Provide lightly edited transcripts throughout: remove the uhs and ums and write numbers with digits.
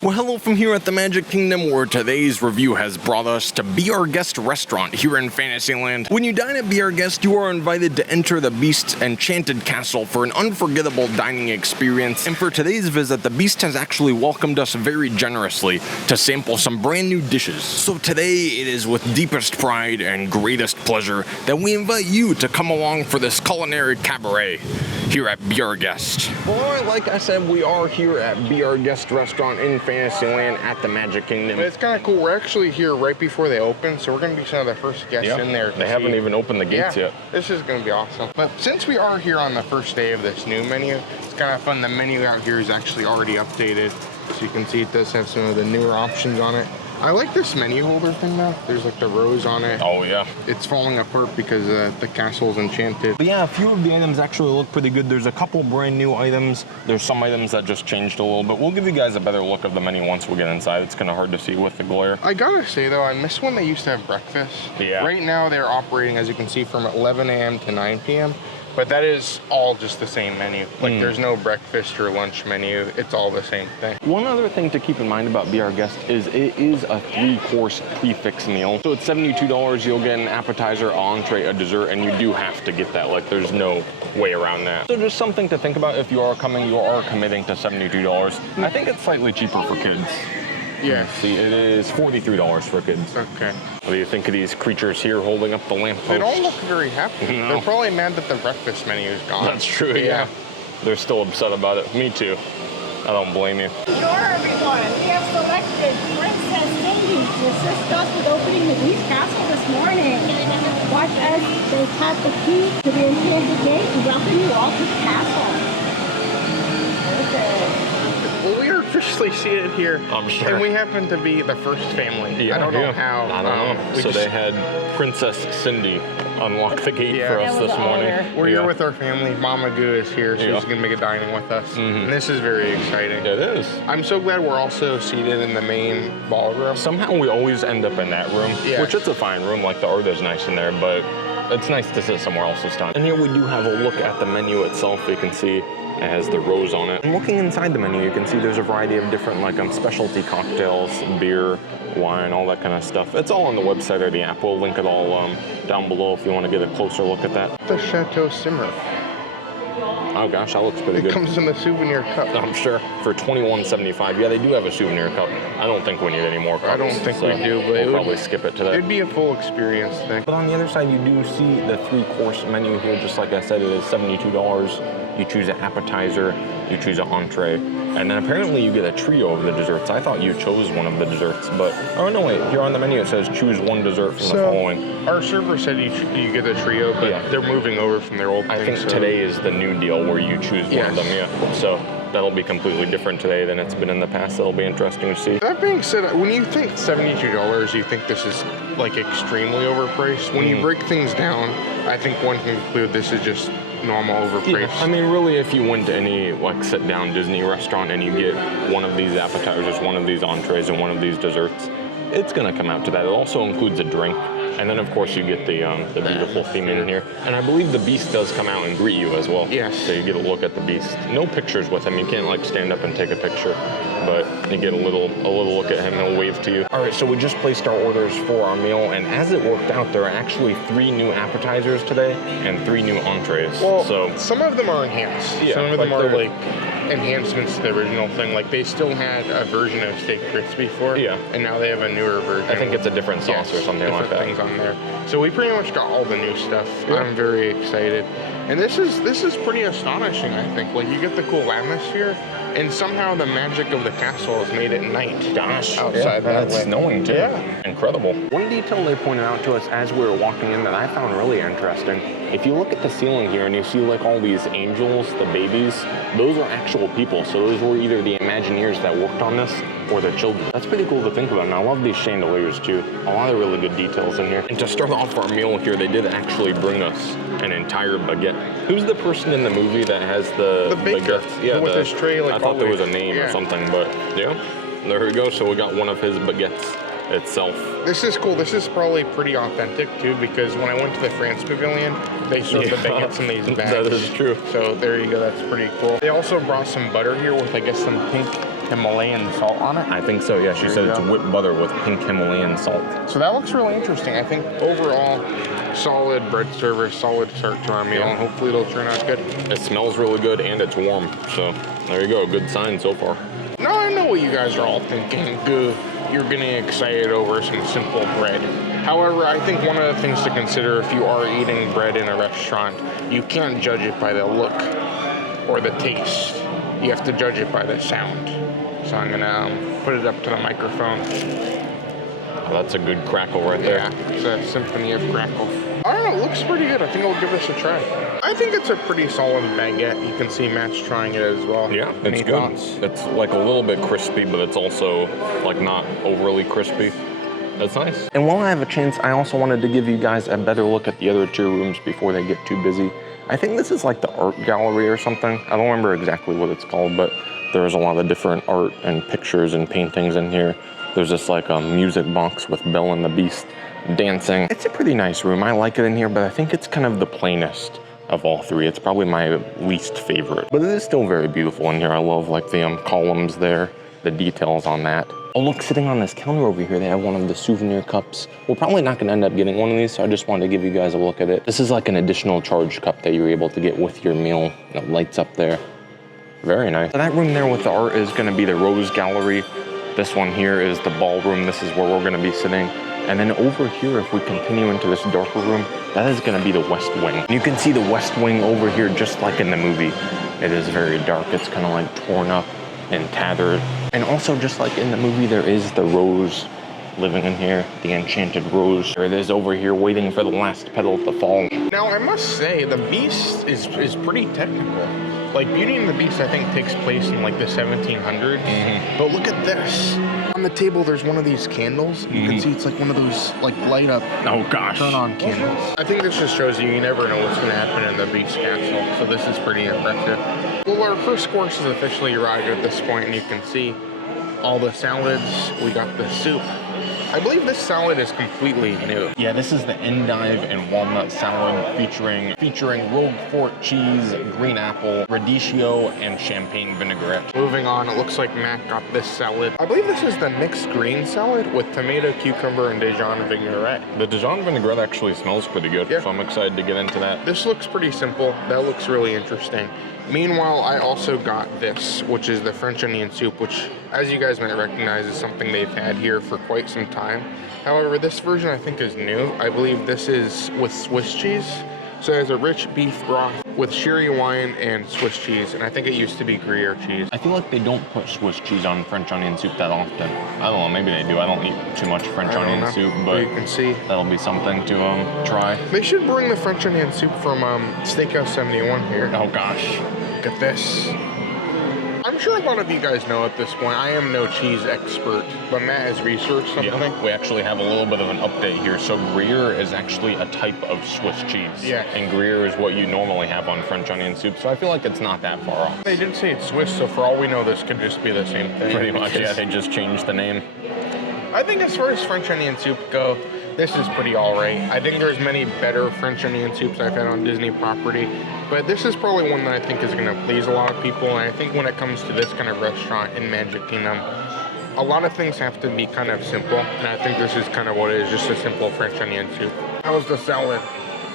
Well, hello from here at the Magic Kingdom, where today's review has brought us to Be Our Guest restaurant here in Fantasyland. When you dine at Be Our Guest, you are invited to enter the Beast's enchanted castle for an unforgettable dining experience. And for today's visit, the Beast has actually welcomed us very generously to sample some brand new dishes. So today, it is with deepest pride and greatest pleasure that we invite you to come along for this culinary cabaret here at Be Our Guest. Well, like I said, we are here at Be Our Guest restaurant in Fantasyland at the Magic Kingdom. But it's kind of cool. We're actually here right before they open, so we're going to be some of the first guests in there. They haven't even opened the gates yet. This is going to be awesome. But since we are here on the first day of this new menu, it's kind of fun. The menu out here is actually already updated. So you can see it does have some of the newer options on it. I like this menu holder thing though. There's like the rose on it. Oh yeah. It's falling apart because the castle's enchanted. But yeah, a few of the items actually look pretty good. There's a couple brand new items. There's some items that just changed a little bit. We'll give you guys a better look of the menu once we get inside. It's kind of hard to see with the glare. I gotta say though, I miss when they used to have breakfast. Yeah. Right now they're operating, as you can see, from 11 a.m. to 9 p.m. But that is all just the same menu. Like there's no breakfast or lunch menu. It's all the same thing. One other thing to keep in mind about Be Our Guest is it is a 3-course prefix meal. So it's $72. You'll get an appetizer, an entree, a dessert, and you do have to get that. Like there's no way around that. So just something to think about if you are coming, you are committing to $72. I think it's slightly cheaper for kids. Yeah. See, it is $43 for kids. Okay. What do you think of these creatures here holding up the lamppost? They don't look very happy. No. They're probably mad that the breakfast menu is gone. That's true, yeah. They're still upset about it. Me too. I don't blame you. Sure, everyone. We have selected Princess Cindy to assist us with opening the Beast Castle this morning. Watch as they tap the key to the enchanted gate and welcome you all to the castle. Okay. Well, we are officially seated here. I'm sure. And we happen to be the first family. Yeah, I don't know how. I don't know. So they had Princess Cindy unlock the gate for us this morning. We're here with our family. Mama Goo is here, so she's going to make a dining with us. And this is very exciting. It is. I'm so glad we're also seated in the main ballroom. Somehow we always end up in that room, which it's a fine room. Like the art is nice in there, but it's nice to sit somewhere else this time. And here we do have a look at the menu itself. You can see it has the rose on it. And looking inside the menu, you can see there's a variety of different specialty cocktails, beer, wine, all that kind of stuff. It's all on the website or the app. We'll link it all down below if you want to get a closer look at that. The Chateau Simmer. Oh gosh, that looks pretty good. It comes in the souvenir cup. I'm sure. For $21.75. Yeah, they do have a souvenir cup. I don't think we need any more cups. I don't think we do, but we'll probably skip it today. It'd be a full experience thing. But on the other side, you do see the 3-course menu here. Just like I said, it is $72. You choose an appetizer, you choose an entree, and then apparently you get a trio of the desserts. I thought you chose one of the desserts, but oh no, wait, here on the menu it says choose one dessert from the following. Our server said you get a trio, but they're moving over from their old thing. I think today is the new deal where you choose one of them, So that'll be completely different today than it's been in the past. It'll be interesting to see. That being said, when you think $72, you think this is like extremely overpriced. When you break things down, I think one can conclude this is just normal overpriced. Yeah, I mean, really, if you went to any sit-down Disney restaurant and you get one of these appetizers, one of these entrees, and one of these desserts, it's gonna come out to that. It also includes a drink. And then, of course, you get the beautiful theme in here. And I believe the Beast does come out and greet you as well. Yes. So you get a look at the Beast. No pictures with him. You can't, stand up and take a picture. But you get a little look at him and he'll wave to you. All right, so we just placed our orders for our meal. And as it worked out, there are actually 3 new appetizers today and 3 new entrees. Well, so some of them are enhanced. Yeah, some of them are enhancements to the original thing. Like they still had a version of steak crispy before, and now they have a newer version. I think it's a different sauce or something like that. Things on there. So we pretty much got all the new stuff. I'm very excited, and this is pretty astonishing. I think you get the cool atmosphere, and somehow the magic of the castle has made it night. Gosh, outside that it's way. Snowing too. Yeah, incredible. One detail they pointed out to us as we were walking in that I found really interesting. If you look at the ceiling here and you see all these angels, the babies, those are actual people. So those were either the Imagineers that worked on this or the children. That's pretty cool to think about. And I love these chandeliers too. A lot of really good details in here. And to start off our meal here, they did actually bring us an entire baguette. Who's the person in the movie that has the baker? baguette? Yeah, with his tray. I thought there was a name or something, but yeah, there we go. So we got one of his baguettes itself. This is cool. This is probably pretty authentic too, because when I went to the France Pavilion, they served the baguettes in these bags. That is true. So there you go. That's pretty cool. They also brought some butter here with, I guess, some pink Himalayan salt on it. I think so, yeah. She There said you it's go. whipped butter with pink Himalayan salt. So that looks really interesting. I think overall, solid bread service, solid start to our meal, and hopefully it'll turn out good. It smells really good and it's warm, so there you go. Good sign so far. Now I know what you guys are all thinking. You're getting excited over some simple bread. However, I think one of the things to consider if you are eating bread in a restaurant, you can't judge it by the look or the taste. You have to judge it by the sound. So I'm gonna put it up to the microphone. Oh, that's a good crackle right there. Yeah, it's a symphony of crackle. I don't know, it looks pretty good. I think I'll give this a try. I think it's a pretty solid baguette. You can see Matt's trying it as well. Yeah, Any it's good. thoughts? It's like a little bit crispy, but it's also like not overly crispy. That's nice. And while I have a chance, I also wanted to give you guys a better look at the other two rooms before they get too busy. I think this is like the art gallery or something. I don't remember exactly what it's called, but there's a lot of different art and pictures and paintings in here. There's this like a music box with Belle and the Beast dancing. It's a pretty nice room. I like it in here, but I think it's kind of the plainest of all three. It's probably my least favorite, but it is still very beautiful in here. I love like the columns there, the details on that. Oh look, sitting on this counter over here, they have one of the souvenir cups. We're probably not gonna end up getting one of these, so I just wanted to give you guys a look at it. This is like an additional charged cup that you're able to get with your meal. It lights up there. Very nice. So that room there with the art is gonna be the Rose Gallery. This one here is the ballroom. This is where we're gonna be sitting. And then over here, if we continue into this darker room, that is gonna be the West Wing. And you can see the West Wing over here just like in the movie. It is very dark. It's kind of like torn up and tattered. And also just like in the movie, there is the rose living in here, the enchanted rose. There it is over here waiting for the last petal to fall. Now I must say, the Beast is pretty technical. Like Beauty and the Beast, I think takes place in like the 1700s. But look at this. On the table, there's one of these candles. You can see it's like one of those like light up, Oh gosh. turn on candles. I think this just shows you never know what's going to happen in the Beast castle. So this is pretty impressive. Well, our first course has officially arrived at this point, and you can see all the salads. We got the soup. I believe this salad is completely new. Yeah, this is the Endive and Walnut Salad featuring Roquefort cheese, green apple, radicchio, and champagne vinaigrette. Moving on, it looks like Matt got this salad. I believe this is the mixed green salad with tomato, cucumber, and Dijon vinaigrette. The Dijon vinaigrette actually smells pretty good, Yeah. so I'm excited to get into that. This looks pretty simple. That looks really interesting. Meanwhile, I also got this, which is the French onion soup, which, as you guys might recognize, is something they've had here for quite some time. However, this version I think is new. I believe this is with Swiss cheese. So it has a rich beef broth with sherry wine and Swiss cheese, and I think it used to be Gruyere cheese. I feel like they don't put Swiss cheese on French onion soup that often. I don't know, maybe they do. I don't eat too much French I don't onion know, soup, but but you can see. that'll be something to try. They should bring the French onion soup from Steakhouse 71 here. Oh gosh. Look at this. I'm sure a lot of you guys know at this point, I am no cheese expert, but Matt has researched something. Yeah, we actually have a little bit of an update here. So Gruyere is actually a type of Swiss cheese. Yeah. And Gruyere is what you normally have on French onion soup, so I feel like it's not that far off. They did say it's Swiss, so for all we know, this could just be the same thing. Pretty much, yeah, they just changed the name. I think as far as French onion soup go, this is pretty alright. I think there's many better French onion soups I've had on Disney property, but this is probably one that I think is going to please a lot of people, and I think when it comes to this kind of restaurant in Magic Kingdom, a lot of things have to be kind of simple, and I think this is kind of what it is, just a simple French onion soup. How's the salad?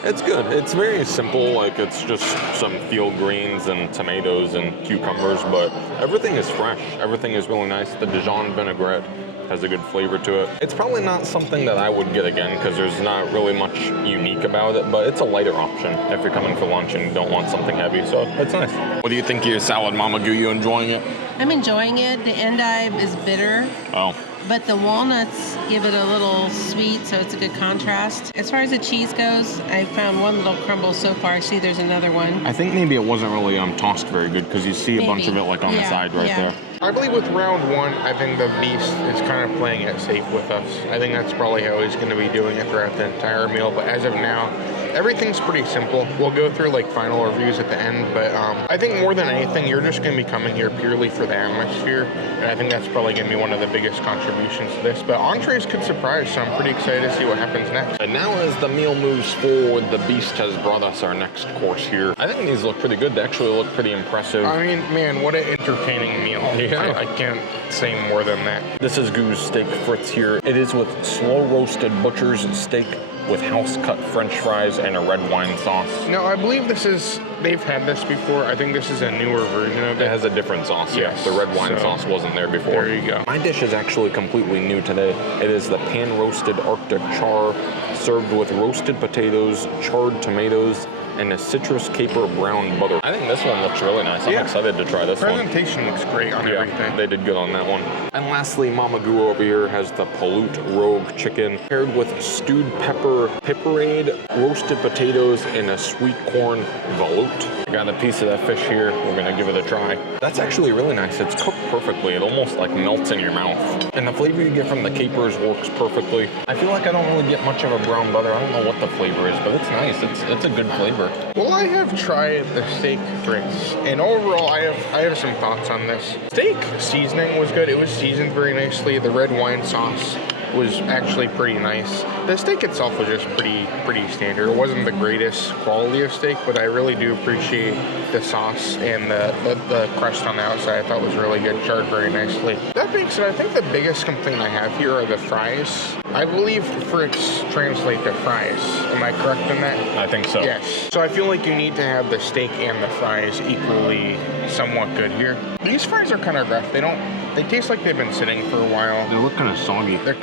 It's good. It's very simple, like it's just some field greens and tomatoes and cucumbers, but everything is fresh. Everything is really nice. The Dijon vinaigrette has a good flavor to it. It's probably not something that I would get again because there's not really much unique about it, but it's a lighter option if you're coming for lunch and don't want something heavy, so it's nice. What do you think of your salad, Mama Goo? You enjoying it? I'm enjoying it. The endive is bitter, Oh. but the walnuts give it a little sweet, so it's a good contrast. As far as the cheese goes, I found one little crumble so far. I see there's another one. I think maybe it wasn't really tossed very good because you see a bunch of it like on the Yeah, side right yeah. there. I believe with round one, I think the Beast is kind of playing it safe with us. I think that's probably how he's going to be doing it throughout the entire meal, but as of now, Everything's pretty simple. We'll go through like final reviews at the end, but I think more than anything, you're just going to be coming here purely for the atmosphere, and I think that's probably going to be one of the biggest contributions to this. But entrees could surprise, so I'm pretty excited to see what happens next. And now as the meal moves forward, the Beast has brought us our next course here. I think these look pretty good. They actually look pretty impressive. I mean, man, what an entertaining meal. Yeah. I can't say more than that. This is Goose Steak Frites here. It is with slow roasted butcher's steak with house cut French fries and a red wine sauce. No, I believe they've had this before. I think this is a newer version of it. It has a different sauce. Yes. The red wine sauce wasn't there before. There you go. My dish is actually completely new today. It is the pan roasted Arctic Char served with roasted potatoes, charred tomatoes, and a citrus caper brown butter. I think this one looks really nice. I'm excited to try this one. Presentation looks great on everything. They did good on that one. And lastly, Mama Goo over here has the Pollute Rogue chicken paired with stewed pepper pepperade, roasted potatoes, and a sweet corn veloute. Got a piece of that fish here. We're gonna give it a try. That's actually really nice. It's cooked perfectly. It almost like melts in your mouth. And the flavor you get from the capers works perfectly. I feel like I don't really get much of a brown butter. I don't know what the flavor is, but it's nice. It's a good flavor. Well, I have tried the steak frites, and overall, I have some thoughts on this. Steak seasoning was good. It was seasoned very nicely. The red wine sauce was actually pretty nice. The steak itself was just pretty standard. It wasn't the greatest quality of steak, but I really do appreciate the sauce and the crust on the outside. I thought was really good, charred very nicely. That being said, I think the biggest complaint I have here are the fries. I believe frites translate to fries. Am I correct in that? I think so. Yes. So I feel like you need to have the steak and the fries equally somewhat good here. These fries are kind of rough. They taste like they've been sitting for a while. They look kind of soggy. They're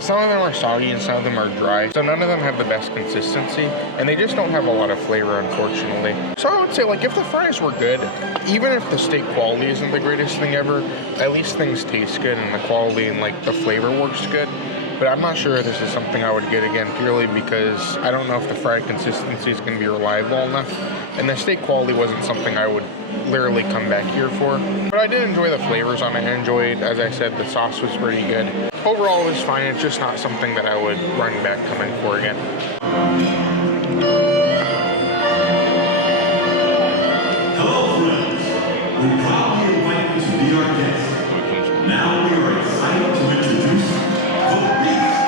some of them are soggy and some of them are dry. So none of them have the best consistency, and they just don't have a lot of flavor, unfortunately. So I would say, like, if the fries were good, even if the steak quality isn't the greatest thing ever, at least things taste good and the quality and like the flavor works good. But I'm not sure if this is something I would get again, purely because I don't know if the fried consistency is going to be reliable enough. And the steak quality wasn't something I would literally come back here for. But I did enjoy the flavors on it. I enjoyed, as I said, the sauce was pretty good. Overall, it was fine. It's just not something that I would run back coming for again. Hello, friends. We proudly invite you to be our guests. Now we are excited to introduce the Beast.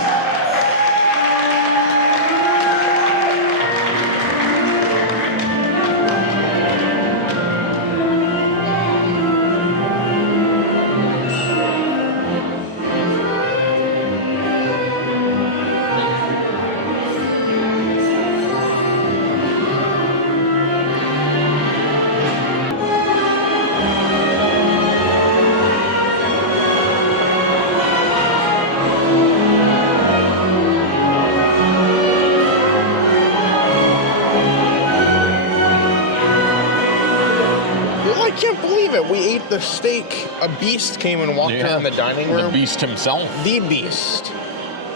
We ate the steak. A beast came and walked around the dining room. The Beast himself. The Beast.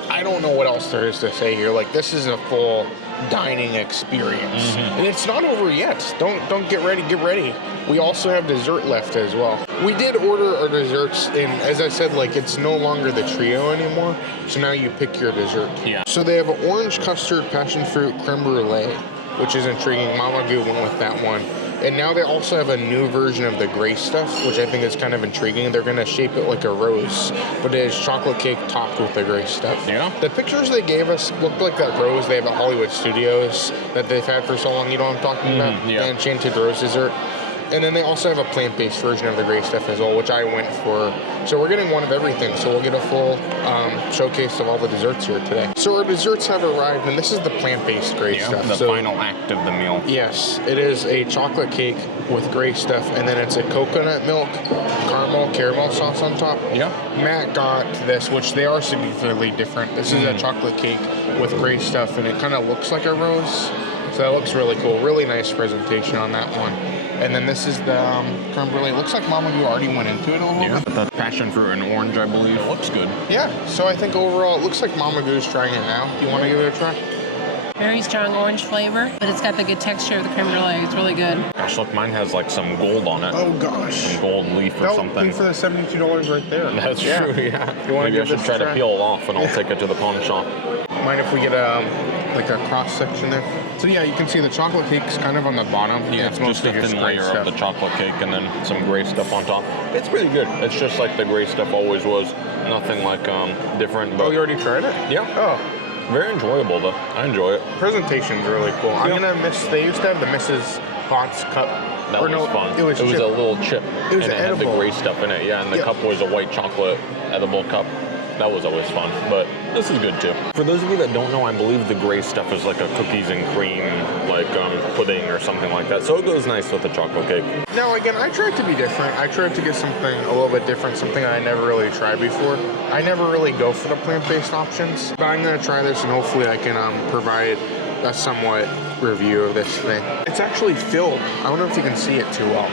I don't know what else there is to say here. Like, this is a full dining experience. And it's not over yet. Don't get ready. Get ready. We also have dessert left as well. We did order our desserts, and as I said, like, it's no longer the trio anymore. So now you pick your dessert. Yeah. So they have an orange custard passion fruit creme brulee, which is intriguing. Mama Goo went with that one. And now they also have a new version of the gray stuff, which I think is kind of intriguing. They're going to shape it like a rose, but it is chocolate cake topped with the gray stuff. Yeah. The pictures they gave us looked like that rose they have at Hollywood Studios that they've had for so long. You know what I'm talking about? Yeah. The enchanted rose dessert. And then they also have a plant-based version of the gray stuff as well, which I went for. So we're getting one of everything. So we'll get a full showcase of all the desserts here today. So our desserts have arrived, and this is the plant-based gray stuff. The final act of the meal. Yes, it is a chocolate cake with gray stuff, and then it's a coconut milk, caramel sauce on top. Yeah. Matt got this, which they are significantly different. This is a chocolate cake with gray stuff, and it kind of looks like a rose. So that looks really cool. Really nice presentation on that one. And then this is the creme brulee. It looks like Mama Goo already went into it a little bit. The passion fruit and orange, I believe. It looks good. Yeah, so I think overall, it looks like Mama Goo's trying it now. Do you want to give it a try? Very strong orange flavor, but it's got the good texture of the creme brulee. It's really good. Gosh, look, mine has like some gold on it. Oh gosh. Some gold leaf or something. For the $72 right there. That's true, yeah. You wanna Maybe I give should this try a to try? peel it off and I'll take it to the pawn shop. Mind if we get like a cross section there? So yeah, you can see the chocolate cake's kind of on the bottom. Yeah, it's just mostly a thin gray layer stuff. of the chocolate cake and then some gray stuff on top. It's pretty good. It's just like the gray stuff always was. Nothing like different. But Oh, you already tried it? yeah. Oh, Very enjoyable though. I enjoy it. presentation's really cool. I'm gonna miss. They used to have the Mrs. Potts cup. That Or was no, fun. It was a chip. little chip. It was and it had the edible. gray stuff in it. Yeah, and the Yeah. cup was a white chocolate edible cup. That was always fun. But this is good too. For those of you that don't know, I believe the gray stuff is like a cookies and cream, like pudding or something like that. So it goes nice with the chocolate cake. Now again, I tried to be different. I tried to get something a little bit different, something I never really tried before. I never really go for the plant-based options, but I'm gonna try this and hopefully I can provide a somewhat review of this thing. It's actually filled. I don't know if you can see it too well,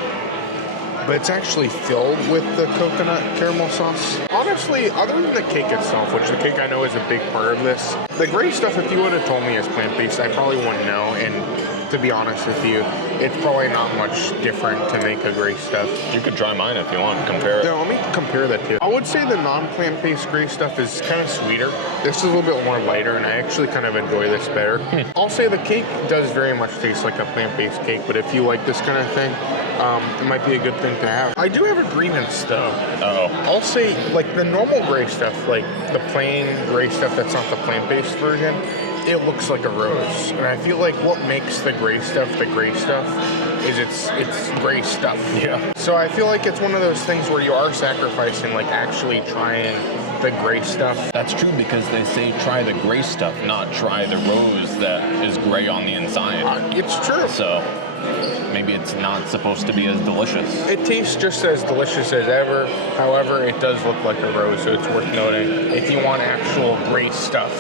but it's actually filled with the coconut caramel sauce. Honestly, other than the cake itself, which the cake I know is a big part of this, the gray stuff, if you would have told me is plant-based, I probably wouldn't know. And to be honest with you, it's probably not much different to make a gray stuff. You could try mine if you want. Compare it. Yeah, let me compare the two. I would say the non-plant-based gray stuff is kind of sweeter. This is a little bit more lighter, and I actually kind of enjoy this better. I'll say the cake does very much taste like a plant-based cake, but if you like this kind of thing, it might be a good thing to have. I do have a grievance though. Uh-oh. I'll say, like the normal gray stuff, like the plain gray stuff that's not the plant-based version, it looks like a rose. And I feel like what makes the gray stuff is it's gray stuff. Yeah. So I feel like it's one of those things where you are sacrificing like actually trying the gray stuff. That's true because they say try the gray stuff, not try the rose that is gray on the inside. It's true. So maybe it's not supposed to be as delicious. It tastes just as delicious as ever. However, it does look like a rose, so it's worth noting. If you want actual gray stuff,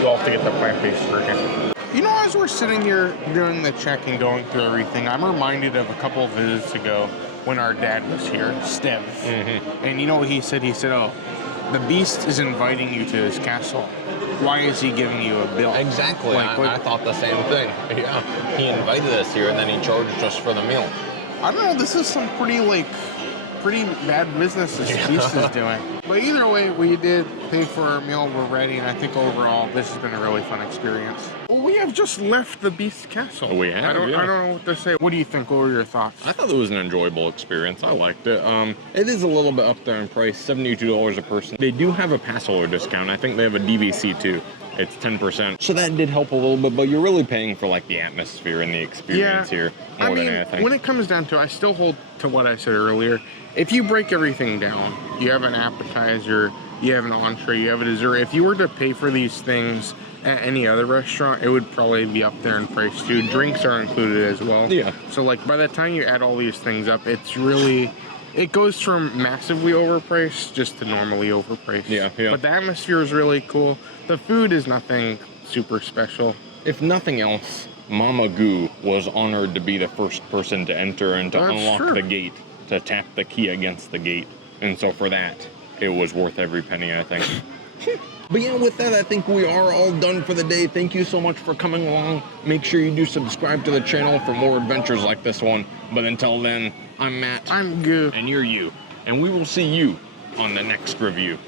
you'll have to get the plant-based version. You know, as we're sitting here doing the check and going through everything, I'm reminded of a couple of visits ago when our dad was here, Stev. Mm-hmm. And you know what he said? He said, oh, the beast is inviting you to his castle. Why is he giving you a bill? Exactly. I thought the same thing. Yeah. He invited us here and then he charged us for the meal. I don't know, this is some pretty bad business this Beast is doing. But either way, we did pay for our meal, we're ready, and I think overall this has been a really fun experience. Well, we have just left the Beast Castle. We have, I don't know what to say. What do you think? What were your thoughts? I thought it was an enjoyable experience. I liked it. It is a little bit up there in price, $72 a person. They do have a pass holder discount. I think they have a DVC too. It's 10%. So that did help a little bit, but you're really paying for like the atmosphere and the experience here more than anything. When it comes down to it, I still hold to what I said earlier. If you break everything down, you have an appetizer, you have an entree, you have a dessert. If you were to pay for these things at any other restaurant, it would probably be up there in price too. Drinks are included as well. Yeah. So like by the time you add all these things up, it's really, it goes from massively overpriced just to normally overpriced. Yeah. But the atmosphere is really cool. The food is nothing super special. If nothing else, Mama Goo was honored to be the first person to enter and to unlock the gate, to tap the key against the gate. And so for that, it was worth every penny, I think. But yeah, with that, I think we are all done for the day. Thank you so much for coming along. Make sure you do subscribe to the channel for more adventures like this one. But until then, I'm Matt. I'm Goo. And you're you. And we will see you on the next review.